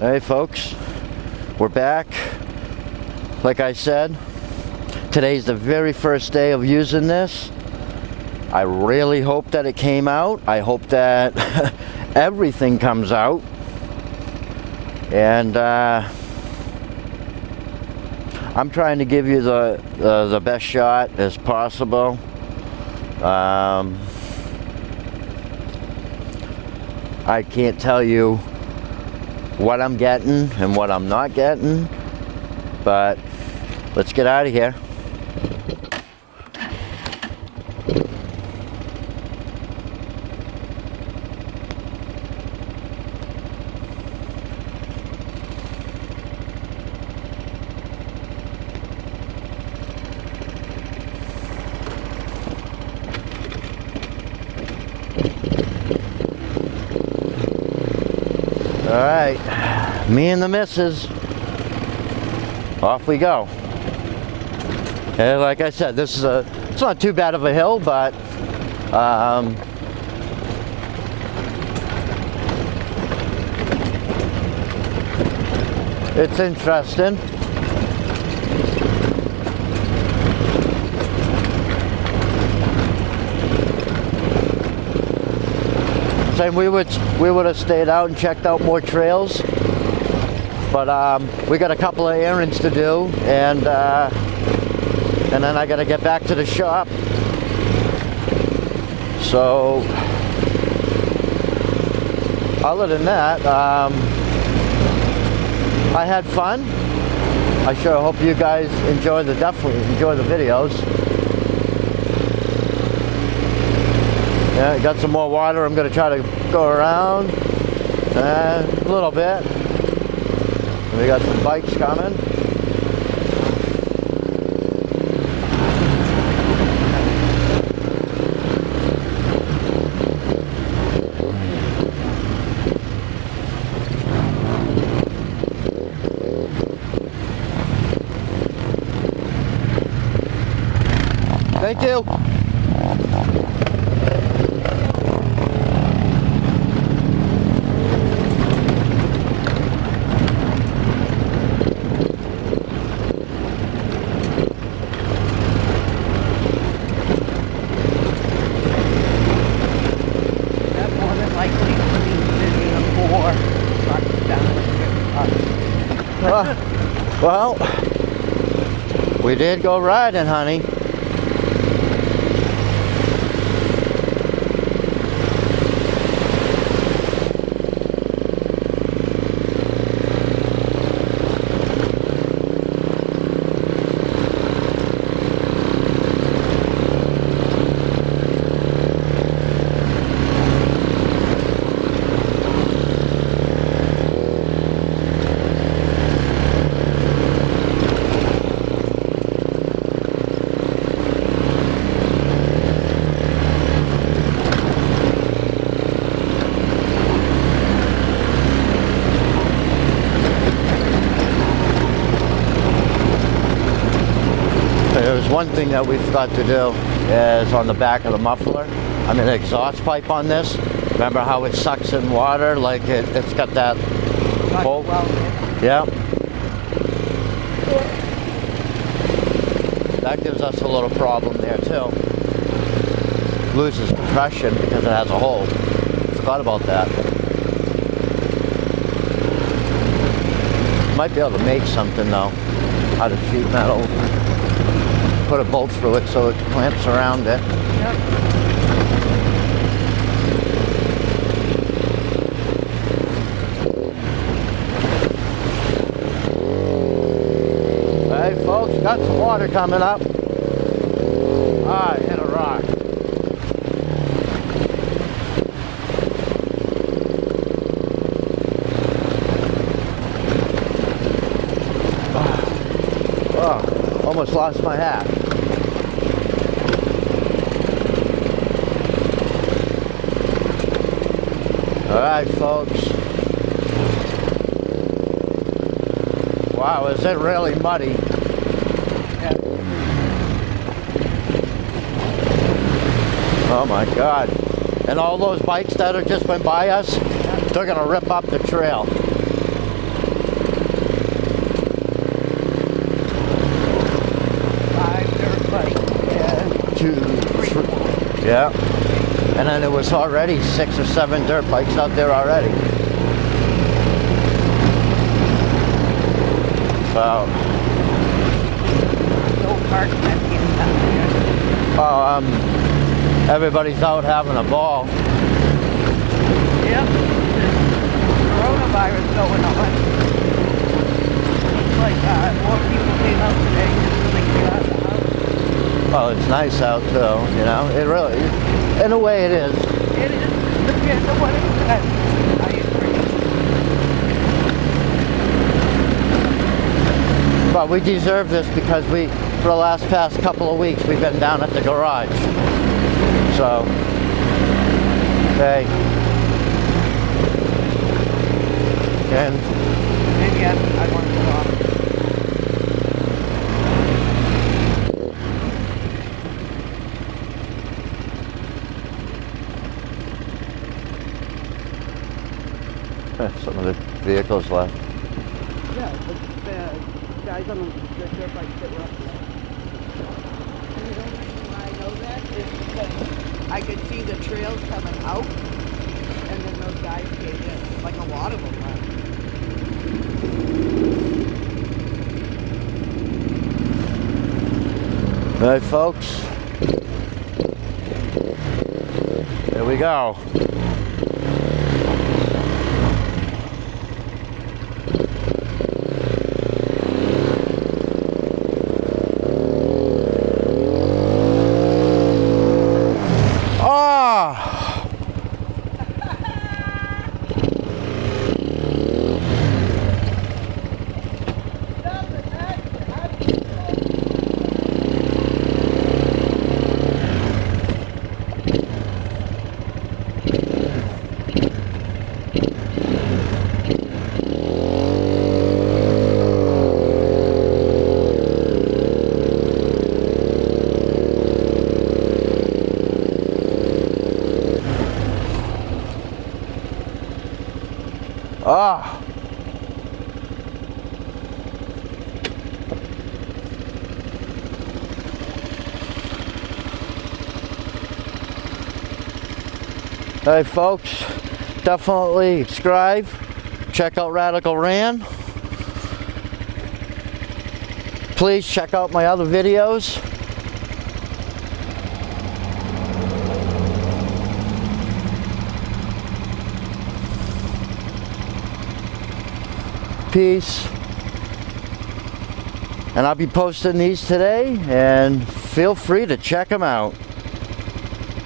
Hey folks, we're back. Like I said, today's the very first day of using this. I really hope that it came out. I hope that everything comes out. And I'm trying to give you the best shot as possible. I can't tell you what I'm getting and what I'm not getting, but let's get out of here. All right, me and the missus, off we go. And like I said, this is it's not too bad of a hill, but it's interesting. And we would have stayed out and checked out more trails, but we got a couple of errands to do, and then I got to get back to the shop. So other than that, I had fun. I sure hope you guys definitely enjoy the videos. Yeah, got some more water. I'm going to try to go around a little bit. We got some bikes coming. Thank you. Well, we did go riding, honey. There's one thing that we forgot to do is on the back of the muffler. I mean, the exhaust pipe on this. Remember how it sucks in water? Like it's got that bolt. Yeah. That gives us a little problem there too. Loses compression because it has a hole. Forgot about that. Might be able to make something though out of sheet metal. Put a bolt through it so it clamps around it. Yep. Hey folks, got some water coming up. Ah, I hit a rock. Oh, almost lost my hat. All right, folks. Wow, is it really muddy? Yeah. Oh my God. And all those bikes that have just went by us, they're gonna rip up the trail. Yeah. And then there was already 6 or 7 dirt bikes out there already. So. No parking down there. Everybody's out having a ball. Yep. Coronavirus going on. Looks like more people came out today just so they can get out of the house. Well, it's nice out too, you know. It really, in a way, it is. It is. Depends on what it is. I agree. But we deserve this because for the past couple of weeks, we've been down at the garage. So, hey. And maybe I want to go off. Some of the vehicles left. Yeah, the guys on the dirt bikes that were up there. And the only reason why I know that is because I could see the trails coming out, and then those guys came in. Like a lot of them left. All right, folks. There we go. Ah. Hey folks, definitely subscribe, check out Radical Ran. Please check out my other videos. Peace. And I'll be posting these today, and feel free to check them out.